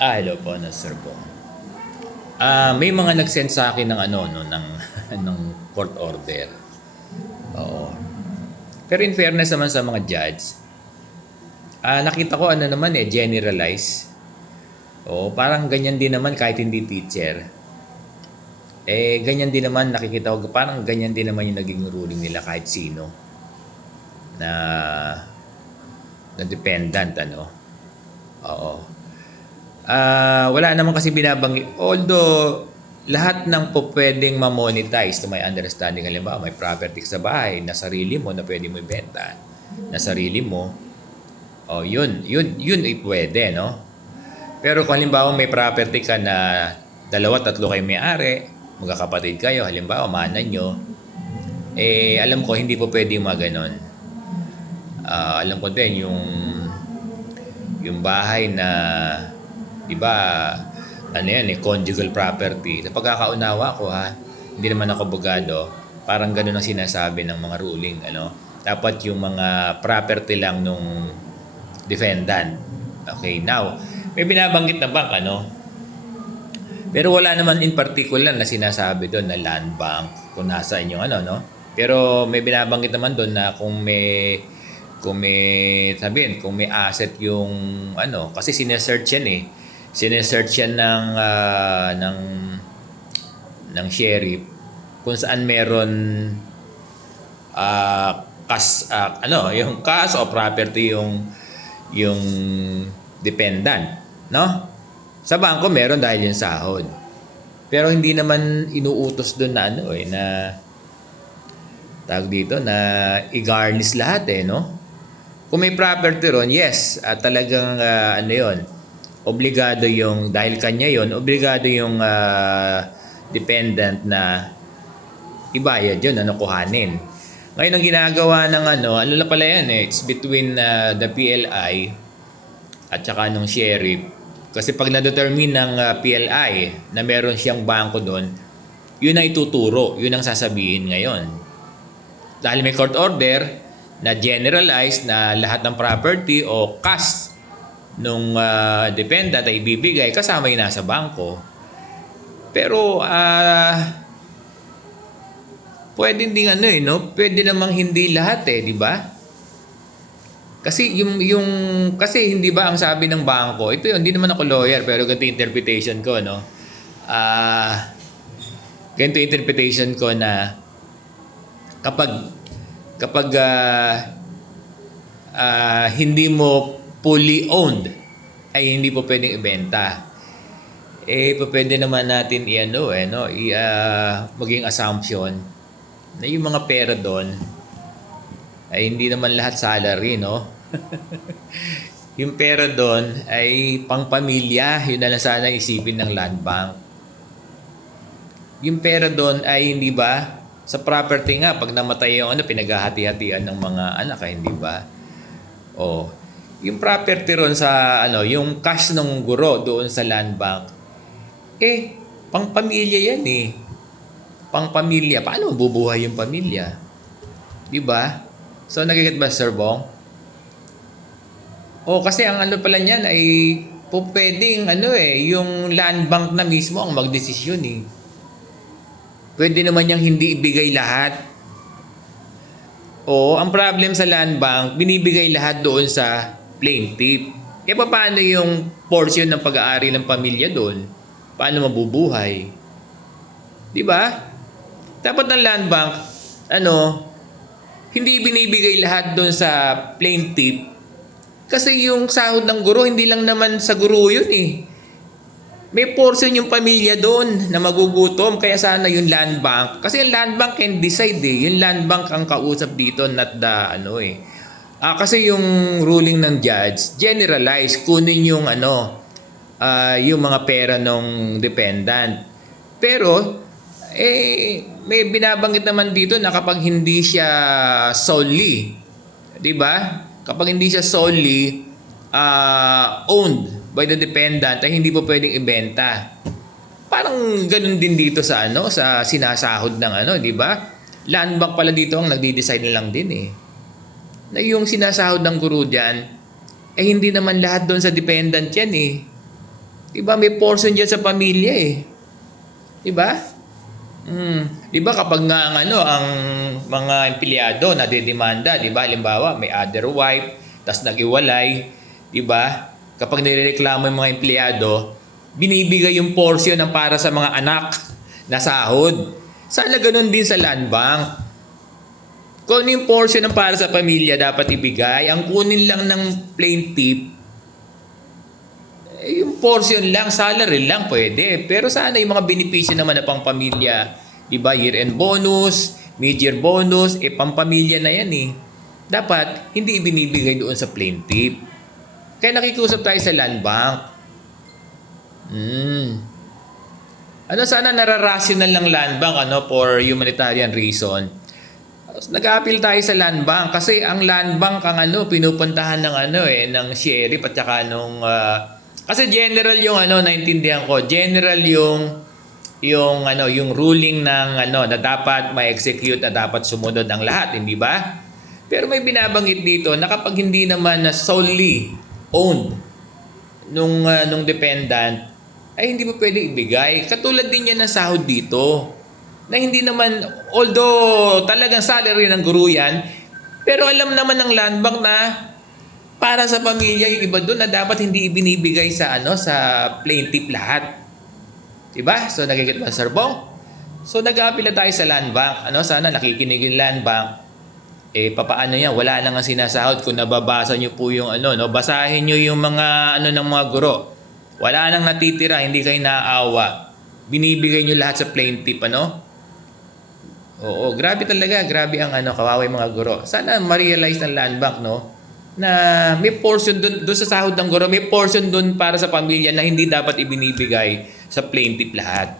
Hello po, no, Sir Bong. May mga nag-send sa akin ng ano no ng ng court order. Oo. Pero in fairness naman sa mga judge, nakita ko ano naman generalize. Oo, parang ganyan din naman kahit hindi teacher. Ganyan din naman nakikita ko, parang ganyan din naman yung naging ruling nila kahit sino na na dependent ano. Oo. Wala naman kasi binabanggit. Although, lahat ng po pwedeng ma-monetize to my understanding. Halimbawa, may property sa bahay na sarili mo na pwede mo ibenta. Na sarili mo. Yun ay pwede, no? Pero kung halimbawa may property ka na dalawa, tatlo kayo may-ari, magkakapatid kayo, halimbawa, mana nyo, alam ko, hindi po pwede yung mga ganon. Alam ko din, yung bahay na iba, ano yan conjugal property. Sa pagkakaunawa ko hindi naman ako abogado, parang gano'n ang sinasabi ng mga ruling, ano. Dapat yung mga property lang nung defendant. Okay, now, may binabanggit na bank, ano. Pero wala naman in particular na sinasabi doon na land bank, kung nasa inyong ano, no. Pero may binabanggit naman doon na kung may sabihin, kung may asset yung ano, kasi sinesearch yan sinesearch yan ng sheriff kung saan meron yung cash o property yung dependent, no? Sa bangko meron dahil yung sahod. Pero hindi naman inuutos doon na na tawag dito na i-garnish lahat no? Kung may property ron, yes, talagang obligado yung, dahil kanya yon, obligado yung dependent na ibayad yun, kuhanin. Ngayon ang ginagawa ng ano na pala yan it's between the PLI at saka nung sheriff. Kasi pag na-determine ng PLI na meron siyang bangko doon, yun ang ituturo, yun ang sasabihin ngayon. Dahil may court order na generalize na lahat ng property o cash nung dependent ay ibibigay kasama yung nasa bangko. Pero pwede ding pwede namang hindi lahat di ba? Kasi kasi hindi ba ang sabi ng bangko, ito yun, hindi naman ako lawyer pero ganito interpretation ko, no. Ganito interpretation ko na kapag hindi mo fully owned ay hindi po pwedeng ibenta. Pwede naman natin maging assumption na yung mga pera doon ay hindi naman lahat salary, no? Yung pera doon ay pangpamilya, yun na lang sana isipin ng land bank. Yung pera doon ay hindi ba sa property nga, pag namatay yung pinaghahati-hatian ng mga anak, hindi ba? Yung property ron sa yung cash ng guro doon sa land bank, pangpamilya yan Pangpamilya. Paano mabubuhay yung pamilya? Di ba? So, nagiget ba, Sir Bong? Kasi ang pala niyan ay pwedeng yung land bank na mismo ang magdesisyon Pwede naman niyang hindi ibigay lahat. Ang problem sa land bank, binibigay lahat doon sa plaintiff. Paano yung portion ng pag-aari ng pamilya doon? Paano mabubuhay? Di ba? Dapat ng land bank, hindi binibigay lahat doon sa plaintiff. Kasi yung sahod ng guro, hindi lang naman sa guro yun May portion yung pamilya doon na magugutom, kaya sana yung land bank. Kasi yung land bank can decide Yung land bank ang kausap dito, not the kasi yung ruling ng judge, generalize, kunin yung yung mga pera ng dependent. Pero may binabanggit naman dito na kapag hindi siya solely, 'di ba? Kapag hindi siya solely owned by the dependent ay hindi po pwedeng ibenta. Parang ganun din dito sa sa sinasahod ng di ba? Land bank pala dito ang nagde-decide na lang din Na yung sinasahod ng guro diyan hindi naman lahat doon sa dependent yan Diba may portion dyan sa pamilya eh. Diba? Di ba kapag nga ang mga empleyado na dedemanda, di ba? Halimbawa, may other wife, tas nag-iwalay, di ba? Kapag nirereklamo yung mga empleyado, binibigay yung portion ng para sa mga anak na sahod. Sana ganun din sa land bank. Kung ano yung portion ng para sa pamilya dapat ibigay, ang kunin lang ng plaintiff, yung portion lang, salary lang pwede. Pero sana yung mga benepisyo naman na pang pamilya, diba, year-end bonus, mid-year bonus, pampamilya na yan eh. Dapat, hindi ibinibigay doon sa plaintiff. Kaya nakikusap tayo sa land bank. Sana nararational ng land bank for humanitarian reason. Nag-a-appeal tayo sa land bank kasi ang land bank ang pinupuntahan ng ng sheriff at saka nung kasi general yung naintindihan ko, general yung ruling ng na dapat ma-execute, na dapat sumunod ang lahat, hindi ba? Pero may binabanggit dito na kapag hindi naman na solely owned nung dependent, ay hindi mo pwede ibigay. Katulad din yan ng sahod dito. Na hindi naman, although talagang salary ng guru yan, pero alam naman ng land bank na para sa pamilya yung iba doon na dapat hindi ibinibigay sa sa plaintiff lahat. Diba? So nagigit ba, Sir Bong? So nag-a-appeal na tayo sa land bank. Sana nakikinig yung land bank. Papaano yan? Wala na nga sinasahod. Kung nababasa nyo po yung basahin nyo yung mga ng mga guro. Wala nang natitira, hindi kayo naaawa. Binibigay nyo lahat sa plaintiff, Oo, grabe talaga. Grabe ang kawawa yung mga guro. Sana ma-realize ng land bank, na may portion doon sa sahod ng guro, may portion doon para sa pamilya na hindi dapat ibinibigay sa plaintiff lahat.